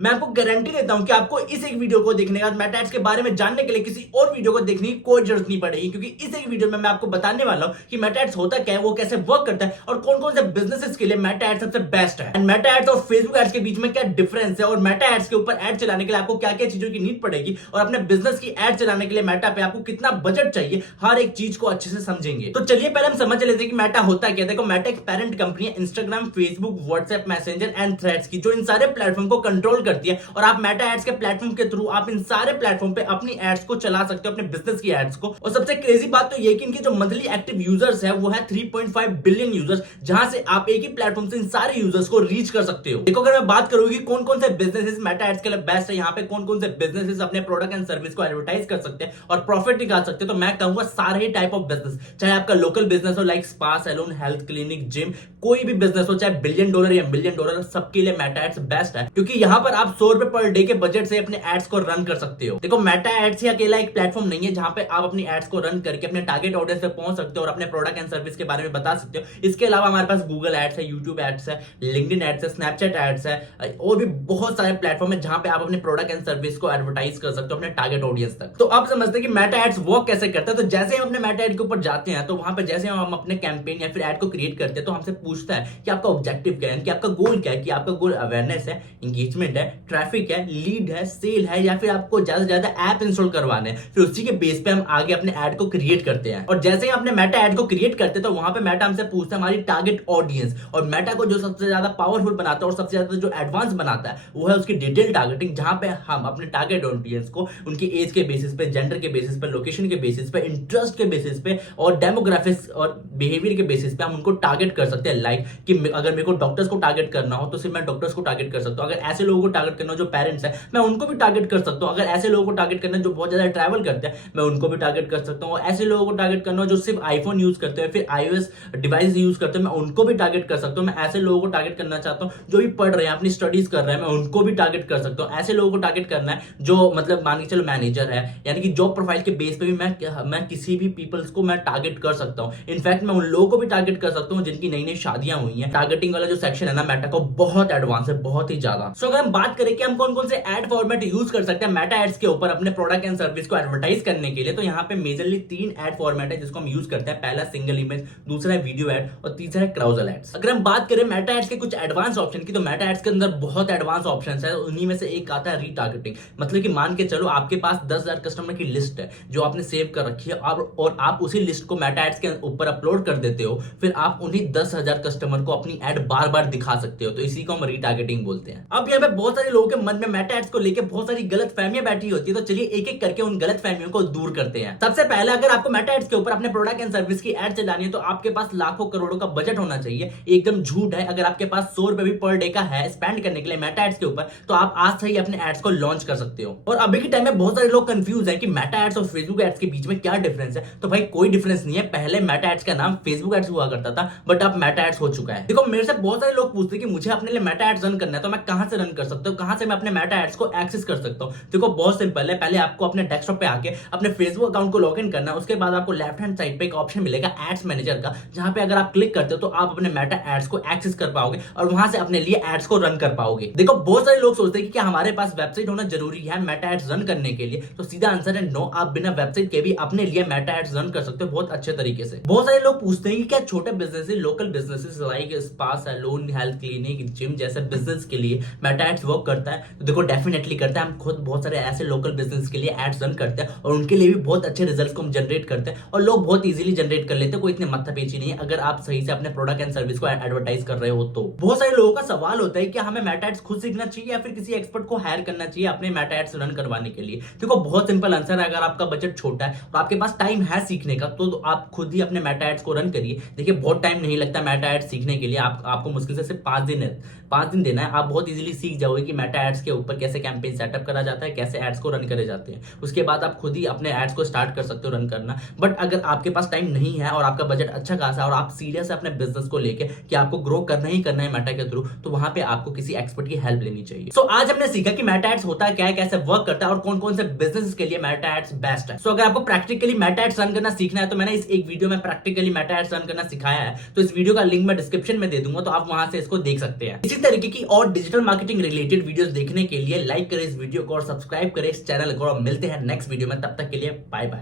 मैं आपको गारंटी देता हूं कि आपको इस एक वीडियो को देखने के बाद मेटा एड्स के बारे में जानने के लिए किसी और वीडियो को देखने की कोई जरूरत नहीं पड़ेगी, क्योंकि इस एक वीडियो में मैं आपको बताने वाला हूं कि मेटा एड्स होता क्या है, वो कैसे वर्क करता है और कौन कौन से बिजनेसेस के लिए मेटा एड्स सबसे बेस्ट है। एंड मेटा एड्स और फेसबुक एड्स के बीच में क्या डिफरेंस है, और मेटा एड्स के ऊपर एड चलाने के लिए आपको क्या क्या चीजों की नीड पड़ेगी, और अपने बिजनेस की एड चलाने के लिए मेटा पे आपको कितना बजट चाहिए, हर एक चीज को अच्छे से समझेंगे। तो चलिए पहले हम समझ लेते हैं कि मेटा होता क्या है। देखो, मेटा एक पेरेंट कंपनी है Instagram, Facebook, WhatsApp, messenger and threads की, जो इन सारे प्लेटफॉर्म को कंट्रोल करती है। और आप मेटा एड्स के प्लेटफॉर्म के थ्रू आप इन सारे प्लेटफॉर्म पे अपनी एड्स को चला सकते हो, अपने बिजनेस की एड्स को। और सबसे क्रेजी बात तो ये कि इनके जो मंथली एक्टिव यूजर्स है वो है 3.5 बिलियन यूजर्स, जहां से आप एक ही प्लेटफॉर्म से इन सारे यूजर्स को रीच कर सकते हो। देखो, अगर मैं बात करूंगी कौन कौन से बिजनेसेस मेटा एड्स के लिए बेस्ट है, यहाँ पे कौन कौन से बिजनेसेस अपने प्रोडक्ट एंड सर्विस को एडवर्टाइज कर सकते हैं और प्रॉफिट निकाल सकते हैं, तो मैं कहूंगा सारे ही टाइप ऑफ बिजनेस, चाहे आपका लोकल बिजनेस हो like spa, salon, health clinic, gym, कोई भी बिजनेस हो, चाहे $1 बिलियन या $1 मिलियन, सबके लिए मेटा एड्स बेस्ट है, क्योंकि यहाँ पर आप ₹100 पर डे के बजट से अपने एड्स को रन कर सकते हो। देखो, मेटा एड्स ही अकेला एक प्लेटफॉर्म नहीं है जहां पे आप अपनी एड्स को रन करके अपने टारगेट ऑडियंस पे पहुंच सकते हो और अपने प्रोडक्ट एंड सर्विस के बारे में बता सकते हो। इसके अलावा हमारे पास गूगल एड्स है, यूट्यूब एड्स है, लिंक्डइन एड्स है, स्नैपचैट एड्स है, और भी बहुत सारे प्लेटफॉर्म है जहां पे आप अपने प्रोडक्ट एंड सर्विस को एडवर्टाइज कर सकते हो अपने टारगेट ऑडियंस तक। तो आप समझते हैं कि मेटा एड्स वर्क कैसे करता है। तो जैसे हम अपने मेटा एड के ऊपर जाते हैं, तो वहां पे जैसे हम अपने कैंपेन या फिर एड को क्रिएट करते हैं, तो हमसे पूछता है कि आपका ऑब्जेक्टिव क्या है, कि आपका गोल क्या है, कि आपका गोल अवेयरनेस है, इंगेजमेंट है, ट्रैफिक है, लीड है, सेल है, या फिर आपको ज्यादा से ज्यादा ऐप इंस्टॉल करवाने हैं। फिर उसी के बेस पे हम आगे अपने एड को क्रिएट करते हैं। और जैसे ही अपने मेटा एड को क्रिएट करते हैं, तो वहां पे मेटा हमसे पूछता है हमारी टारगेट ऑडियंस, और मेटा को जो सबसे ज्यादा पावरफुल बनाता है और सबसे ज्यादा जो एडवांस बनाता है वो है उसकी डिटेल टारगेटिंग, जहां पे हम अपने टारगेट ऑडियंस को उनकी एज के बेसिस पे, जेंडर के बेसिस पे, लोकेशन के बेसिस पे, इंटरेस्ट के बेसिस पे और डेमोग्राफिक्स और बिहेवियर के बेसिस पे हम उनको टारगेट कर सकते हैं। लाइक कि अगर मेरे को डॉक्टर्स को टारगेट करना हो तो सिर्फ मैं डॉक्टर्स को टारगेट कर सकता हूं। अगर ऐसे लोगों को टारगेट करना हो जो पेरेंट्स है, मैं उनको भी टारगेट कर सकता हूं। अगर ऐसे लोगों को टारगेट करना है जो बहुत ज्यादा ट्रैवल करते हैं, मैं उनको भी टारगेट कर सकता हूं। और ऐसे लोगों को टारगेट करना हो जो सिर्फ आईफोन यूज करते हैं, फिर iOS डिवाइस यूज करते हैं, मैं उनको भी टारगेट कर सकता हूं। मैं ऐसे लोगों को टारगेट करना चाहता हूं जो भी पढ़ रहे हैं, अपनी स्टडीज कर रहे हैं, मैं उनको भी टारगेट कर सकता हूं। ऐसे लोगों को टारगेट करना है जो मतलब मान के चलो मैनेजर है, यानी कि जॉब प्रोफाइल के बेस पे भी मैं किसी भी पीपल्स को मैं टारगेट कर सकता हूं। इनफैक्ट मैं उन लोगों को भी टारगेट कर सकता हूं जिनकी नई नई शादियां हुई हैं। टारगेटिंग वाला जो सेक्शन है ना मेटा को बहुत एडवांस है, बहुत ही ज्यादा। सो अगर हम बात करें कि हम कौन कौन से एड फॉर्मेट यूज कर सकते हैं मेटा एड्स के ऊपर अपने प्रोडक्ट एंड सर्विस को एडवर्टाइज करने के लिए, तो यहाँ पे मेजरली 3 एड फॉर्मेट है जिसको हम यूज करते हैं। पहला सिंगल इमेज, दूसरा है वीडियो एड और तीसरा है क्राउजल एड्स। अगर हम बात करें मेटा एड्स के कुछ एडवांस ऑप्शन की, तो मेटा एड्स के अंदर बहुत एडवांस ऑप्शन है। उन्हीं में से एक आता है रीटारगेटिंग। मतलब कि मान के चलो आपके पास 10,000 कस्टमर की लिस्ट है जो आपने सेव कर रखी है, और आप उसी लिस्ट को मेटा एड्स के ऊपर अपलोड कर देते हो। फिर आप उन्हीं 10,000 कस्टमर को अपनी एड बार बार दिखा सकते हो, तो इसी को हम रीटारगेटिंग बोलते हैं। अब यहाँ पे बहुत सारे लोगों के मन में मेटा एड्स को लेकर बहुत सारी गलत फहमियां बैठी होती है, तो चलिए एक एक करके उन गलत फहमियों को दूर करते हैं। सबसे पहले, अगर आपको मेटा एड्स के ऊपर अपने प्रोडक्ट एंड सर्विस की एड चलानी है तो आपके पास लाखों करोड़ों का बजट होना चाहिए। एकदम झूठ है। अगर आपके पास ₹100 भी पर डे का है स्पेंड करने के लिए मेटा एड्स के ऊपर, तो आप आज से ही अपने एड्स को लॉन्च कर सकते हो। और अभी के टाइम में बहुत सारे लोग कंफ्यूज है कि मेटा एड्स और फेसबुक एड्स के बीच में क्या डिफरेंस है। तो भाई कोई डिफरेंस नहीं है। पहले मेटा एड्स का नाम फेसबुक एड्स हुआ करता था, बट अब मेटा एड्स हो चुका है। देखो, मेरे से बहुत सारे लोग पूछते हैं कि मुझे अपने लिए मेटा एड्स रन करना है, तो मैं कहां से रन कर सकता हूं, कहां से मैं अपने मेटा एड्स को एक्सेस कर सकता हूं। देखो, बहुत सिंपल है। पहले आपको अपने डेस्कटॉप पे आके अपने फेसबुक अकाउंट को लॉगिन करना है। उसके बाद आपको लेफ्ट हैंड साइड पे एक ऑप्शन मिलेगा एड्स मैनेजर का, जहां पे अगर आप क्लिक करते हो तो आप अपने मेटा एड्स को एक्सेस कर पाओगे और वहां से अपने लिए एड्स को रन कर पाओगे। देखो, बहुत सारे लोग सोचते हैं कि क्या हमारे पास वेबसाइट होना जरूरी है मेटा एड्स रन करने के लिए, तो सीधा आंसर है नो। आप बिना वेबसाइट के भी अपने लिए मेटा एड्स रन कर सकते हो बहुत अच्छे तरीके से। बहुत सारे लोग पूछते हैं कि क्या छोटे business, local businesses like spa, salon, health clinic, gym जैसे बिजनेस के लिए मेटा एड्स वर्क करता है? तो देखो, डेफिनेटली करता है। हम खुद बहुत सारे ऐसे लोकल बिजनेस के लिए एड्स रन करते हैं और उनके लिए भी बहुत अच्छे रिजल्ट्स को हम जनरेट करते हैं, और लोग बहुत इजीली जनरेट कर लेते हैं। कोई इतने माथापेची नहीं है अगर आप सही से अपने प्रोडक्ट एंड सर्विस को एडवर्टाइज कर रहे हो तो। बहुत सारे लोगों का सवाल होता है कि हमें मेटा एड्स खुद सीखना चाहिए या फिर किसी एक्सपर्ट को हायर करना चाहिए अपने मेटा एड्स रन करवाने के लिए। देखो, बहुत सिंपल आंसर है। अगर आपका बजट छोटा है और आपके पास टाइम है सीखने का, तो आप खुद ही अपने मेटा एड्स को रन करिए। देखिए, बहुत टाइम नहीं लगता मेटा एड्स सीखने के लिए। आपको मुश्किल से सिर्फ 5 दिन देना है। आप बहुत इजीली सीख जाओगे कि मेटा एड्स के ऊपर कैसे कैंपेन सेटअप करा जाता है, कैसे एड्स को रन करे जाते हैं। उसके बाद आप खुद ही अपने एड्स को स्टार्ट कर सकते हो रन करना। बट अगर आपके पास टाइम नहीं है और आपका बजट अच्छा खासा है और आप सीरियस है अपने बिजनेस को लेके कि आपको ग्रो करना ही करना है मेटा के थ्रू, तो वहां पे आपको किसी एक्सपर्ट की हेल्प लेनी चाहिए। सो आज हमने सीखा कि मेटा एड्स होता है क्या है, कैसे वर्क करता है और कौन कौन से बिजनेस के लिए मेटा एड्स बेस्ट है। सो अगर आपको प्रैक्टिकली मेटा एड्स रन करना सीखना है, तो मैंने इस एक वीडियो में प्रैक्टिकली मेटा एड्स रन करना सिखाया है, तो इस वीडियो का लिंक मैं डिस्क्रिप्शन में दे दूंगा, तो आप वहां से इसको देख सकते हैं। इसी तरीके की और डिजिटल मार्केटिंग रिलेटेड वीडियोस देखने के लिए लाइक करें इस वीडियो को और सब्सक्राइब करें इस चैनल को और मिलते हैं नेक्स्ट वीडियो में। तब तक के लिए बाय बाय।